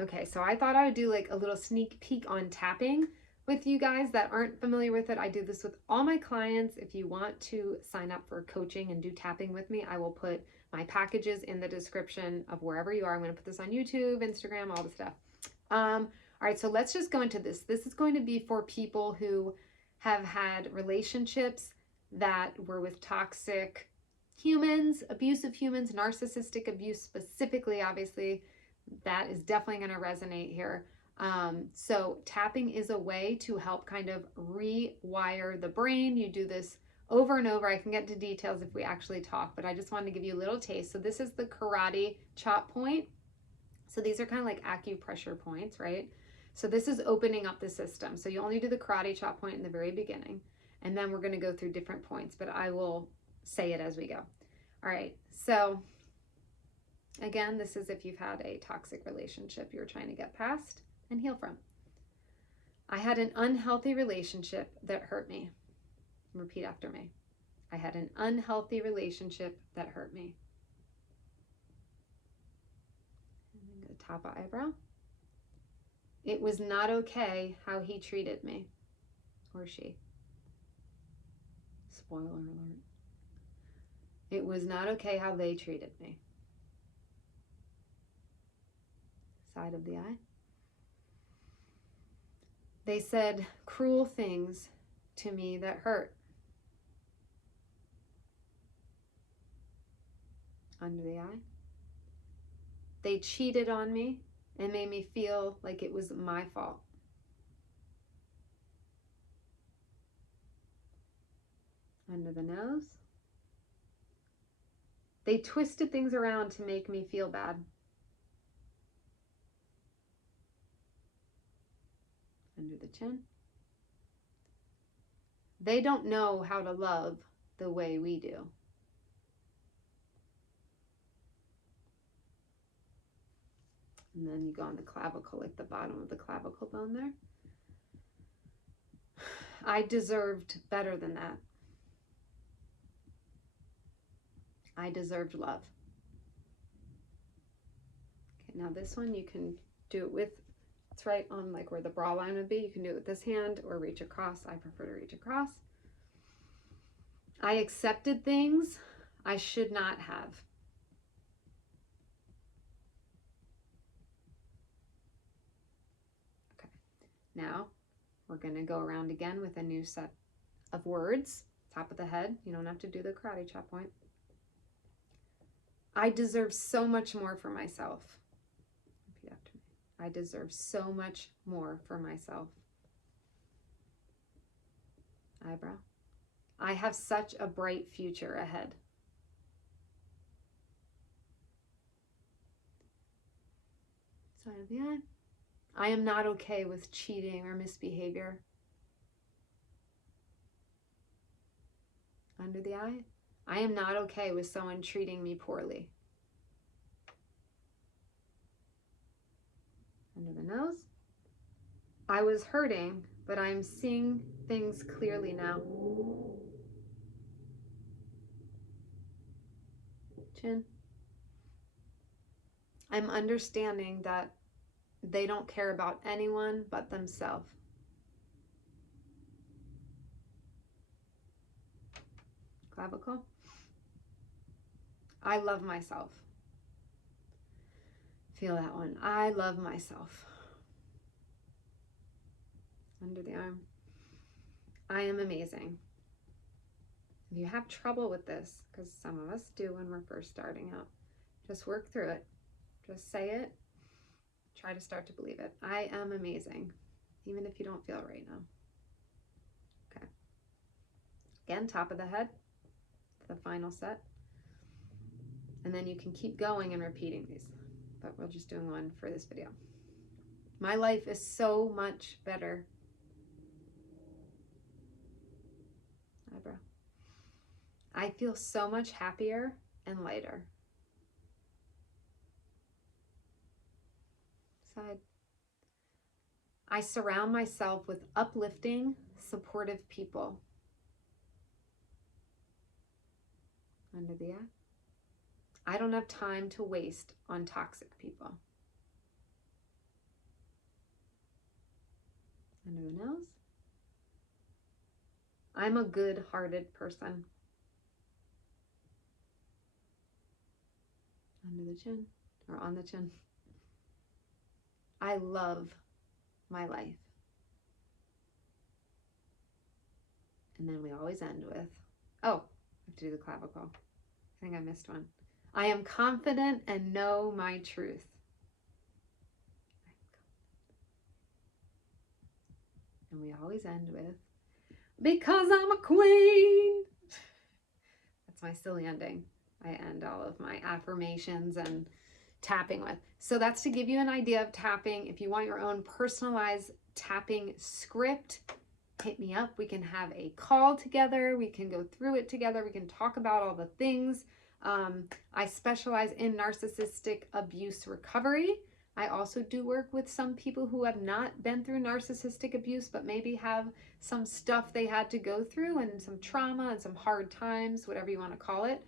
Okay, so I thought I would do like a little sneak peek on tapping with you guys that aren't familiar with it. I do this with all my clients. If you want to sign up for coaching and do tapping with me, I will put my packages in the description of wherever you are. I'm going to put this on YouTube, Instagram, all the stuff. All right, so let's just go into this. This is going to be for people who have had relationships that were with toxic humans, abusive humans, narcissistic abuse specifically, obviously. That is definitely going to resonate here. So tapping is a way to help kind of rewire the brain. You do this over and over. I can get into details if we actually talk, but I just wanted to give you a little taste. So this is the karate chop point. So these are kind of like acupressure points, right? So this is opening up the system. So you only do the karate chop point in the very beginning, and then we're going to go through different points, but I will say it as we go. All right, so again, this is if you've had a toxic relationship you're trying to get past and heal from. I had an unhealthy relationship that hurt me. Repeat after me. I had an unhealthy relationship that hurt me. And then go top of eyebrow. It was not okay how he treated me, or she. Spoiler alert. It was not okay how they treated me. Side of the eye. They said cruel things to me that hurt. Under the eye. They cheated on me and made me feel like it was my fault. Under the nose. They twisted things around to make me feel bad. Under the chin. They don't know how to love the way we do. And then you go on the clavicle, like the bottom of the clavicle bone there. I deserved better than that. I deserved love. Okay, now this one you can do it with, it's right on like where the bra line would be. You can do it with this hand or reach across. I prefer to reach across. I accepted things I should not have. Okay, now we're going to go around again with a new set of words. Top of the head. You don't have to do the karate chop point. I deserve so much more for myself. Repeat after me. I deserve so much more for myself. Eyebrow. I have such a bright future ahead. Side of the eye. I am not okay with cheating or misbehavior. Under the eye. I am not okay with someone treating me poorly. Under the nose. I was hurting, but I'm seeing things clearly now. Chin. I'm understanding that they don't care about anyone but themselves. Clavicle. I love myself. Feel that one. I love myself. Under the arm. I am amazing. If you have trouble with this, because some of us do when we're first starting out, just work through it. Just say it. Try to start to believe it. I am amazing, even if you don't feel it right now. Okay. Again, top of the head, the final set. And then you can keep going and repeating these, but we're just doing one for this video. My life is so much better. Eyebrow. I feel so much happier and lighter. Side. I surround myself with uplifting, supportive people. Under the eye. I don't have time to waste on toxic people. I'm a good-hearted person. Under the chin, or on the chin. I love my life. And then we always end with, oh, I have to do the clavicle. I think I missed one. I am confident and know my truth. And we always end with, because I'm a queen. That's my silly ending. I end all of my affirmations and tapping with. So that's to give you an idea of tapping. If you want your own personalized tapping script, hit me up. We can have a call together. We can go through it together. We can talk about all the things. I specialize in narcissistic abuse recovery. I also do work with some people who have not been through narcissistic abuse, but maybe have some stuff they had to go through and some trauma and some hard times, whatever you want to call it.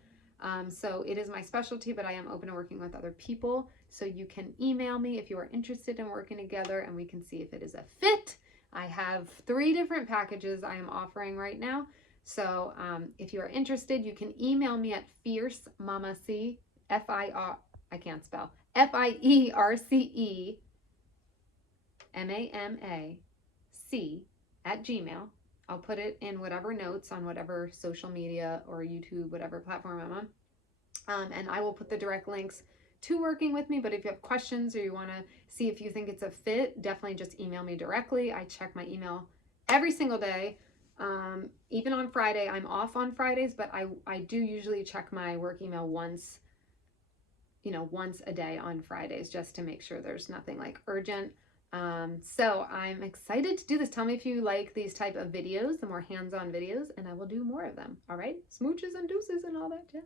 So it is my specialty, but I am open to working with other people. So you can email me if you are interested in working together, and we can see if it is a fit. I have 3 different packages I am offering right now. So if you are interested, you can email me at fiercemamac, I can't spell, FIERCEMAMAC @gmail. I'll put it in whatever notes on whatever social media or YouTube, whatever platform I'm on. And I will put the direct links to working with me. But if you have questions or you want to see if you think it's a fit, definitely just email me directly. I check my email every single day. Even on Friday. I'm off on Fridays, but I do usually check my work email once a day on Fridays, just to make sure there's nothing like urgent. So I'm excited to do this. Tell me if you like these type of videos, the more hands-on videos, and I will do more of them. All right, smooches and deuces and all that jazz.